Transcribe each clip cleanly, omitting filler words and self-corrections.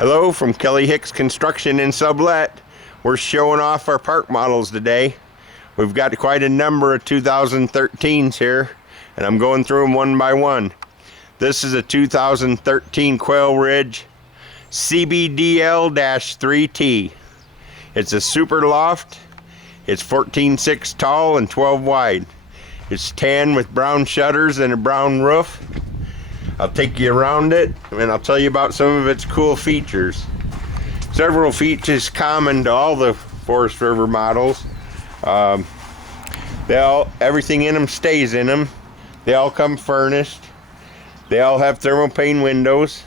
Hello from Kelly Hicks Construction and Sublet. We're showing off our park models today. We've got quite a number of 2013s here, and I'm going through them one by one. This is a 2013 Quailridge CBDL-3T. It's a super loft. It's 14.6 tall and 12 wide. It's tan with brown shutters and a brown roof. I'll take you around it and I'll tell you about some of its cool features. Several features common to all the Forest River models. Everything in them stays in them. They all come furnished. They all have thermopane windows.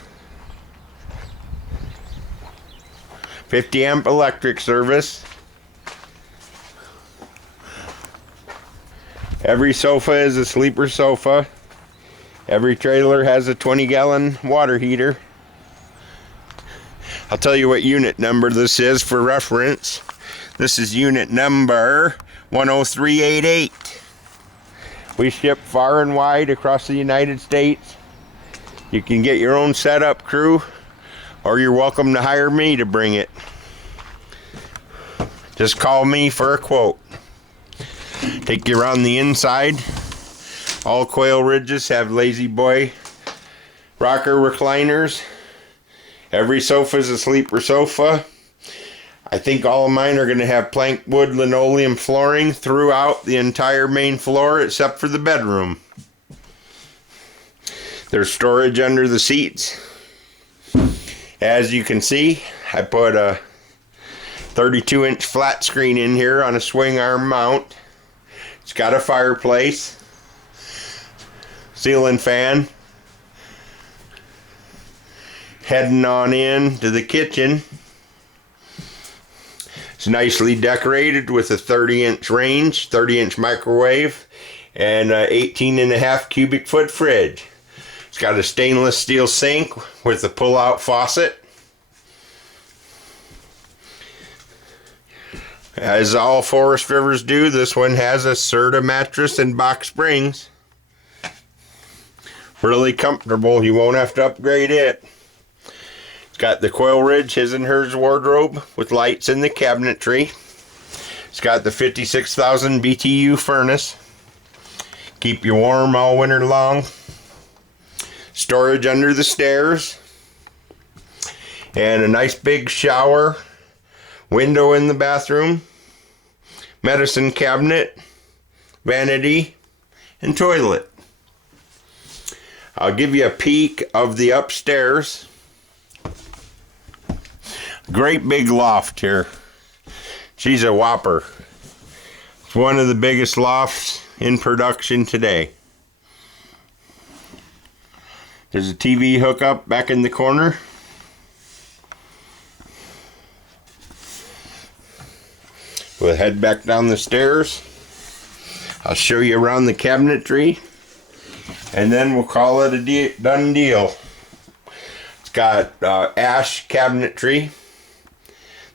50 amp electric service. Every sofa is a sleeper sofa. Every trailer has a 20-gallon water heater. I'll tell you what unit number this is for reference. This is unit number 10388. We ship far and wide across the United States. You can get your own setup crew, or you're welcome to hire me to bring it. Just call me for a quote. Take you around the inside. All Quailridges have Lazy Boy rocker recliners. Every sofa is a sleeper sofa. I think all of mine are going to have plank wood linoleum flooring throughout the entire main floor except for the bedroom. There's storage under the seats. As you can see, I put a 32-inch flat screen in here on a swing arm mount. It's got a fireplace, ceiling fan. Heading on in to the kitchen. It's nicely decorated with a 30-inch range, 30-inch microwave, and an 18.5 cubic foot fridge. It's got a stainless steel sink with a pull-out faucet. As all Forest Rivers do, this one has a Serta mattress and box springs. Really comfortable. You won't have to upgrade it. It's got the Quailridge his and hers wardrobe with lights in the cabinetry. It's got the 56,000 BTU furnace. Keep you warm all winter long. Storage under the stairs. And a nice big shower. Window in the bathroom. Medicine cabinet. Vanity. And toilet. I'll give you a peek of the upstairs. Great big loft here. She's a whopper. It's one of the biggest lofts in production today. There's a TV hookup back in the corner. We'll head back down the stairs. I'll show you around the cabinetry. And then we'll call it a done deal. It's got ash cabinetry.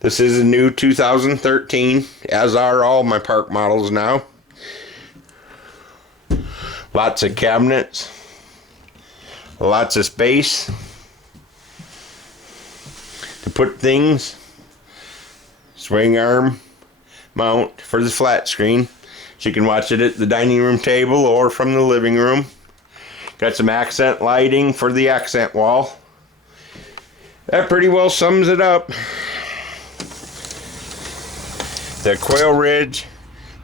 This is a new 2013, as are all my park models now. Lots of cabinets. Lots of space to put things. Swing arm mount for the flat screen. So you can watch it at the dining room table or from the living room. Got some accent lighting for the accent wall. That pretty well sums it up. The Quailridge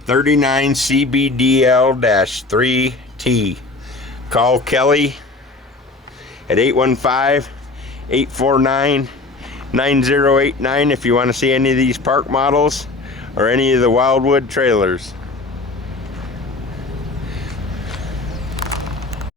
39CBDL-3T. Call Kelly at 815-849-9089 if you want to see any of these park models or any of the Wildwood trailers.